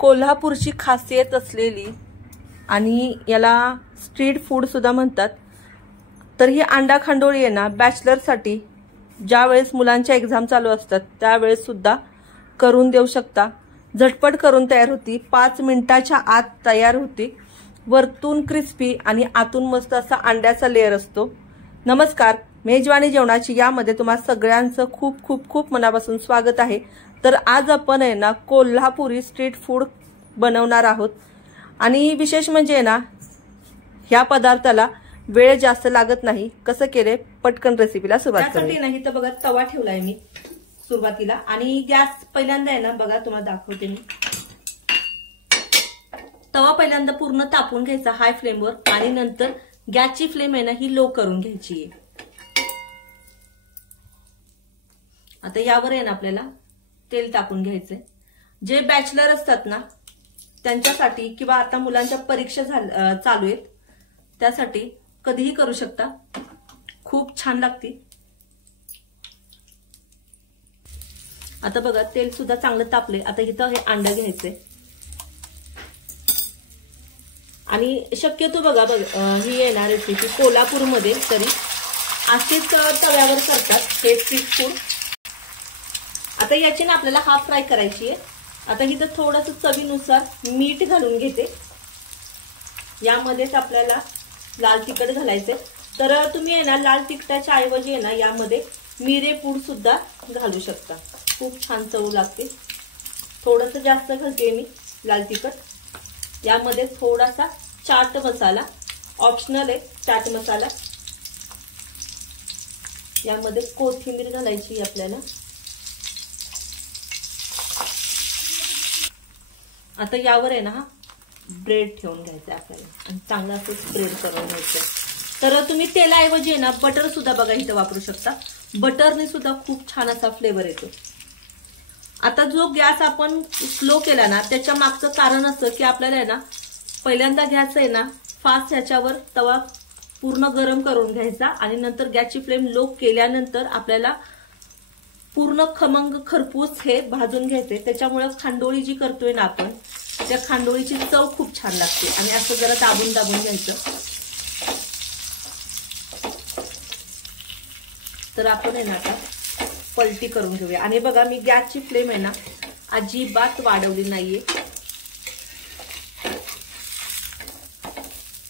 कोल्हापूरची खासियत असलेली आणि याला स्ट्रीट फूड सुद्धा म्हणतात। तर ही अंडा खांडोळी आहे ना, बॅचलरसाठी ज्या वेळेस मुलांच्या एक्झाम चालू असतात त्यावेळेस सुद्धा करून देऊ शकता। झटपट करून तयार होती, 5 मिनिटाच्या आत तयार होती। वरतून क्रिस्पी आणि आतून मस्त असा अंड्याचा लेयर असतो। नमस्कार, मेजवानी जेवणाची यामध्ये तुम्हा सगळ्यांचं खूप खूप खूप मनापासून स्वागत आहे। तर आज आपण आहे ना कोल्हापुरी स्ट्रीट फूड बनवणार आहोत आणि विशेष म्हणजे ना ह्या पदार्थाला वेळ जास्त लागत नाही। कसं केले पटकन रेसिपीला सुरुवात करूया। त्यासाठी नाही तर बघा तवा ठेवलाय मी सुरुवातीला आणि गॅस पहिल्यांदा आहे ना बघा तुम्हाला दाखवते मी। तवा पहिल्यांदा पूर्ण तापून घ्यायचा हाय फ्लेमवर आणि नंतर गॅसची फ्लेम आहे ना ही लो करून घ्यायची आहे। आता यावर आहे ना आपल्याला तेल टाकून घ्यायचंय। जे बॅचलर असतात ना त्यांच्यासाठी किंवा आता मुलांच्या परीक्षा चालू आहेत त्यासाठी कधीही करू शकता, खूप छान लागते। आता बघा तेल सुद्धा चांगलं तापले। आता इथं हे अंडं घ्यायचंय आणि शक्यतो बघा ही आहे ना रेसिपी कोल्हापूरमध्ये तरी अशीच तव्यावर करतात हे स्ट्रीट फूड। आता याची ना आपल्याला हाफ फ्राय करायची आहे। आता इथं थोडंसं चवीनुसार मीठ घालून घेते। यामध्येच आपल्याला लाल तिखट घालायचे। तर तुम्ही आहे ना लाल तिखटाच्या ऐवजी आहे ना यामध्ये मिरे पूड सुद्धा घालू शकता, खूप छान चव लागते। थोडंसं जास्त घालते मी लाल तिखट। यामध्ये थोडासा चाट मसाला ऑप्शनल आहे, चाट मसाला। यामध्ये कोथिंबीर घालायची आपल्याला। आता यावर आहे ना हा ब्रेड ठेवून घ्यायचा आपल्याला आणि चांगला असं स्प्रेड करून घ्यायचं। तर तुम्ही तेलाऐवजी आहे ना बटर सुद्धा बघा इथं वापरू शकता। बटरने सुद्धा खूप छान असा फ्लेवर येतो। आता जो गॅस आपण स्लो केला ना त्याच्या मागचं कारण असं की आपल्याला आहे ना पहिल्यांदा गॅस आहे ना फास्ट ह्याच्यावर तवा पूर्ण गरम करून घ्यायचा आणि नंतर गॅसची फ्लेम लो केल्यानंतर आपल्याला पूर्ण खमंग खरपूस हे भाजून घ्यायचे। त्याच्यामुळे खांडोळी जी करतोय ना आपण त्या खांडोळीची चव खूप छान लागते आणि असं जरा दाबून दाबून घ्यायचं। तर आपण आहे ना आता पलटी करून घेऊया आणि बघा मी गॅसची फ्लेम आहे ना अजिबात वाढवली नाहीये।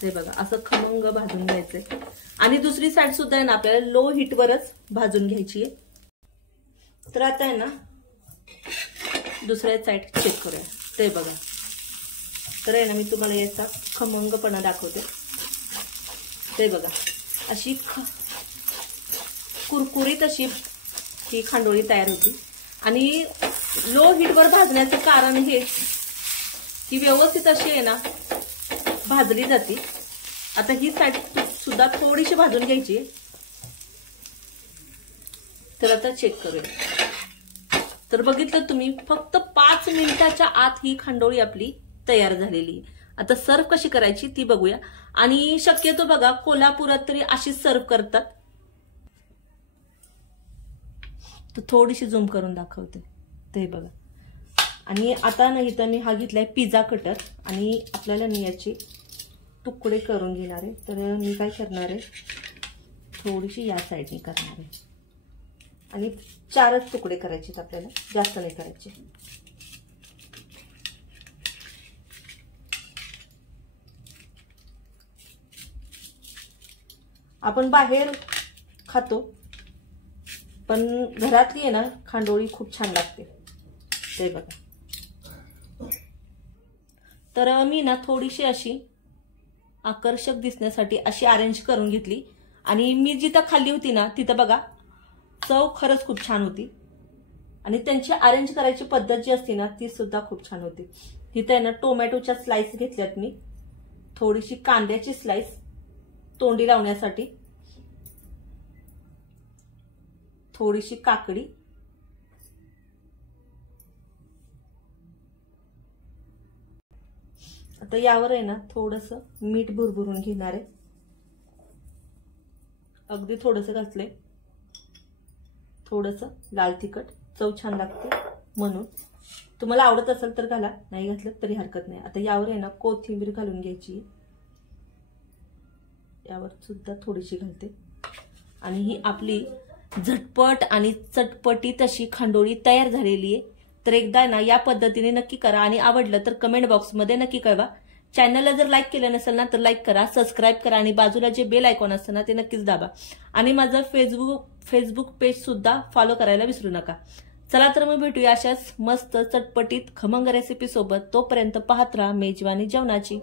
ते बघा असं खमंग भाजून घ्यायचंय आणि दुसरी साइड सुद्धा आहे ना आपल्याला लो हीटवरच भाजून घ्यायची आहे। तर आता आहे ना दुसऱ्या साइड चेक करूया। ते बघा तर आहे ना मी तुम्हाला याचा खमंगपणा दाखवते। ते बघा अशी कुरकुरीत अशी ही खांडोळी तयार होती आणि लो हीटवर भाजण्याचं कारण हे की व्यवस्थित अशी आहे ना भाजली जाते। आता ही साइड सुद्धा थोडीशी भाजून घ्यायची। तर आता चेक करूया। तर बघितलं तुम्ही फक्त 5 मिनिटाच्या आत ही खांडोळी आपली तयार झालेली। आता सर्व कशी करायची ती बघूया आणि शक्यतो बघा कोल्हापुरात तरी अशीच सर्व करतात। तर थोडीशी झूम करून दाखवते। ते बघा आणि आता नाही तर मी हा घेतलाय पिझ्झा कटर आणि आपल्याला मी याचे तुकडे करून घेणार आहे। तर मी काय करणार आहे थोडीशी या साईडने करणार आहे आणि 4च तुकडे करायचे आपल्याला, जास्त नाही करायचे। आपण बाहेर खातो पण घरातली आहे ना खांडोळी खूप छान लागते। ते बघा तर मी ना थोडीशी अशी आकर्षक दिसण्यासाठी अशी अरेंज करून घेतली आणि मी जिथं खाल्ली होती ना तिथं बघा चव खरंच खूप छान होती आणि त्यांची अरेंज करायची पद्धत जी असते ना ती सुद्धा खूप छान होती। तिथे आहे ना टोमॅटोच्या स्लाइस घेतल्यात मी, थोडीशी कांद्याची स्लाइस तोंडी लावण्यासाठी, थोडीशी काकडी, आता यावर आहे ना थोडंसं मीठ भुरभुरून घेणार आहे। अगदी थोडंसं घातलंय, थोडंसं लाल तिखट, चव छान लागते म्हणून। तुम्हाला आवडत असेल तर घाला, नाही घातलं तरी हरकत नाही. आता यावर आहे ना कोथिंबीर घालून घ्यायची. यावर सुद्धा थोडीशी घालते. आणि ही आपली झटपट आणि चटपटीत अशी खांडोळी तयार झालेली आहे. तर एकदा ना या पद्धतीने नक्की करा आणि आवडलं तर कमेंट बॉक्समध्ये नक्की कळवा. चॅनलला जर लाईक केलं नसेल ना तर लाईक करा, सबस्क्राईब करा आणि बाजूला जे बेल आयकॉन असतं ना ते नक्कीच दाबा. आणि माझं फेसबुक पेज सुद्धा फॉलो करायला विसरू नका. चला तर मग भेटूया अशाच मस्त चटपटीत खमंग रेसिपी सोबत. तोपर्यंत पाहत राहा मेजवानी जेवणाची.